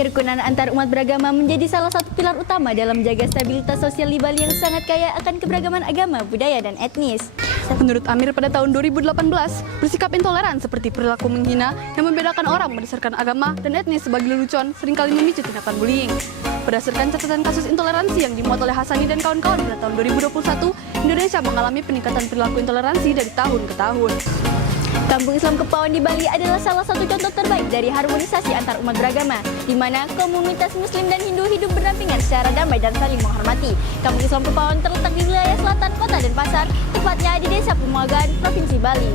Kerukunan antar umat beragama menjadi salah satu pilar utama dalam menjaga stabilitas sosial di Bali yang sangat kaya akan keberagaman agama, budaya, dan etnis. Menurut Amir pada tahun 2018, bersikap intoleran seperti perilaku menghina yang membedakan orang berdasarkan agama dan etnis sebagai lelucon seringkali memicu tindakan bullying. Berdasarkan catatan kasus intoleransi yang dimuat oleh Hasani dan kawan-kawan pada tahun 2021, Indonesia mengalami peningkatan perilaku intoleransi dari tahun ke tahun. Kampung Islam Kepaon di Bali adalah salah satu contoh terbaik dari harmonisasi antar umat beragama, di mana komunitas Muslim dan Hindu hidup berdampingan secara damai dan saling menghormati. Kampung Islam Kepaon terletak di wilayah selatan kota Denpasar, tepatnya di Desa Pemulgaan, Provinsi Bali.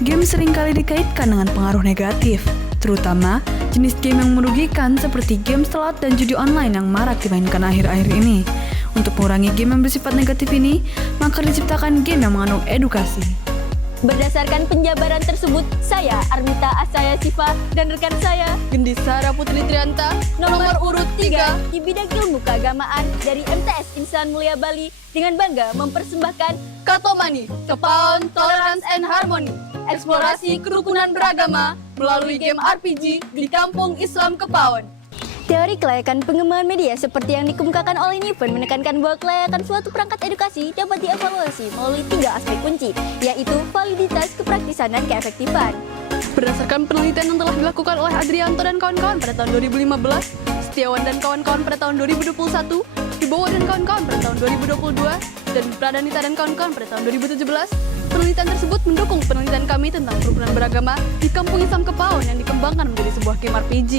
Game seringkali dikaitkan dengan pengaruh negatif, terutama jenis game yang merugikan seperti game slot dan judi online yang marak dimainkan akhir-akhir ini. Untuk mengurangi game yang bersifat negatif ini, maka diciptakan game yang mengandung edukasi. Berdasarkan penjabaran tersebut, saya, Armita Asaya Siva, dan rekan saya, Gendisara Putri Trianta, nomor urut 3, di bidang ilmu keagamaan dari MTS Insan Mulia Bali, dengan bangga mempersembahkan Katomani, Kepaon Tolerance and Harmony, eksplorasi kerukunan beragama melalui game RPG di Kampung Islam Kepaon. teori kelayakan pengembangan media seperti yang dikemukakan oleh Niven menekankan bahwa kelayakan suatu perangkat edukasi dapat dievaluasi melalui 3 aspek kunci, yaitu validitas, kepraktisan, dan keefektifan. Berdasarkan penelitian yang telah dilakukan oleh Adrianto dan kawan-kawan pada tahun 2015, Setiawan dan kawan-kawan pada tahun 2021, Wibowo dan kawan-kawan pada tahun 2022, dan Pradanita dan kawan-kawan pada tahun 2017, penelitian tersebut mendukung penelitian kami tentang kerukunan beragama di Kampung Islam Kepaon yang dikembangkan menjadi sebuah game RPG.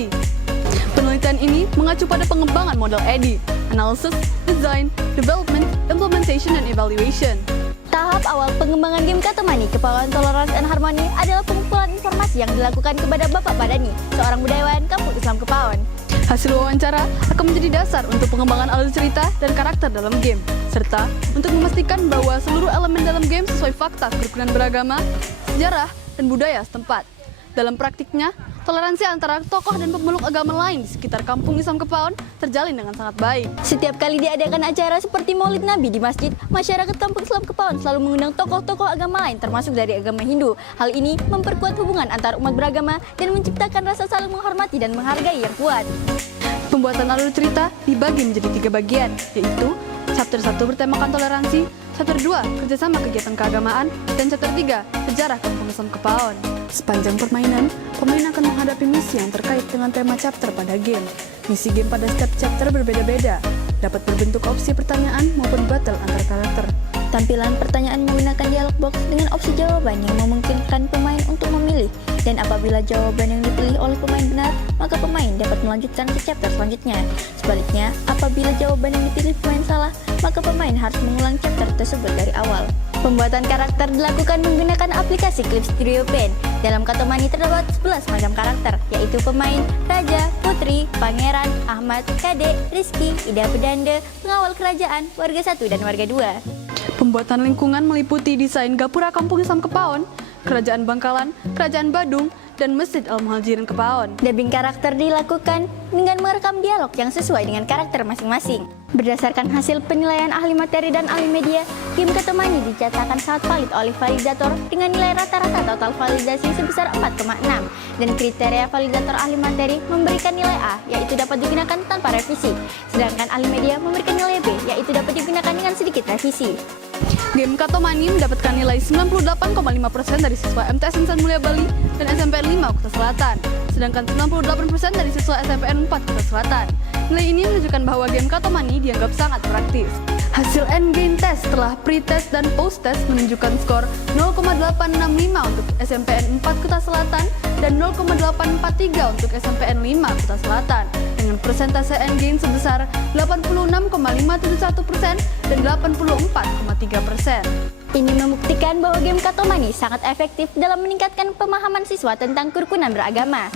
Penelitian ini mengacu pada pengembangan model EDI, Analysis, Design, Development, Implementation, dan Evaluation. Tahap awal pengembangan game Katomani, Kepaon Tolerance and Harmony adalah pengumpulan informasi yang dilakukan kepada Bapak Padani, seorang budayawan Kampung Islam Kepaon. Hasil wawancara akan menjadi dasar untuk pengembangan alur cerita dan karakter dalam game, serta untuk memastikan bahwa seluruh elemen dalam game sesuai fakta kerukunan beragama, sejarah, dan budaya setempat. Dalam praktiknya, toleransi antara tokoh dan pemeluk agama lain di sekitar Kampung Islam Kepaon terjalin dengan sangat baik. Setiap kali diadakan acara seperti Maulid Nabi di masjid, masyarakat Kampung Islam Kepaon selalu mengundang tokoh-tokoh agama lain termasuk dari agama Hindu. Hal ini memperkuat hubungan antar umat beragama dan menciptakan rasa saling menghormati dan menghargai yang kuat. Pembuatan alur cerita dibagi menjadi 3 bagian, yaitu Chapter 1 bertemakan toleransi, Chapter 2 kerjasama kegiatan keagamaan, dan Chapter 3 sejarah Kampung Islam Kepaon. Sepanjang permainan, pemain akan menghadapi misi yang terkait dengan tema chapter pada game. Misi game pada setiap chapter berbeda-beda, dapat berbentuk opsi pertanyaan maupun battle antar karakter. Tampilan pertanyaan menggunakan dialog box dengan opsi jawaban yang memungkinkan pemain untuk memilih. Dan apabila jawaban yang dipilih oleh pemain benar, maka pemain dapat melanjutkan ke chapter selanjutnya. Sebaliknya, apabila jawaban yang dipilih pemain salah, maka pemain harus mengulang chapter tersebut dari awal. Pembuatan karakter dilakukan menggunakan aplikasi Clip Studio Paint. Dalam Katomani terdapat 11 macam karakter, yaitu pemain, raja, putri, pangeran, Ahmad, kadek, Rizky, Ida Pedanda, pengawal kerajaan, warga 1 dan warga 2. Pembuatan lingkungan meliputi desain Gapura Kampung Islam Kepaon, Kerajaan Bangkalan, Kerajaan Badung, dan Masjid Al-Muhajirin Kepaon. Dubbing karakter dilakukan dengan merekam dialog yang sesuai dengan karakter masing-masing. Berdasarkan hasil penilaian ahli materi dan ahli media, game Katomani dinyatakan sangat valid oleh validator dengan nilai rata-rata total validasi sebesar 4,6 dan kriteria validator ahli materi memberikan nilai A, yaitu dapat digunakan tanpa revisi, sedangkan ahli media memberikan nilai B, yaitu dapat digunakan dengan sedikit revisi. Game Katomani mendapatkan nilai 98,5% dari siswa MTS Insan Mulia Bali dan SMPN 5 Kuta Selatan, sedangkan 98% dari siswa SMPN 4 Kuta Selatan. Nilai ini menunjukkan bahwa game Katomani dianggap sangat praktis. Hasil endgame test setelah pre-test dan post-test menunjukkan skor 0,865 untuk SMPN 4 Kuta Selatan dan 0,843 untuk SMPN 5 Kuta Selatan, dengan persentase endgame sebesar 86,571% dan 84,3%. Ini membuktikan bahwa game Katomani sangat efektif dalam meningkatkan pemahaman siswa tentang kerukunan beragama.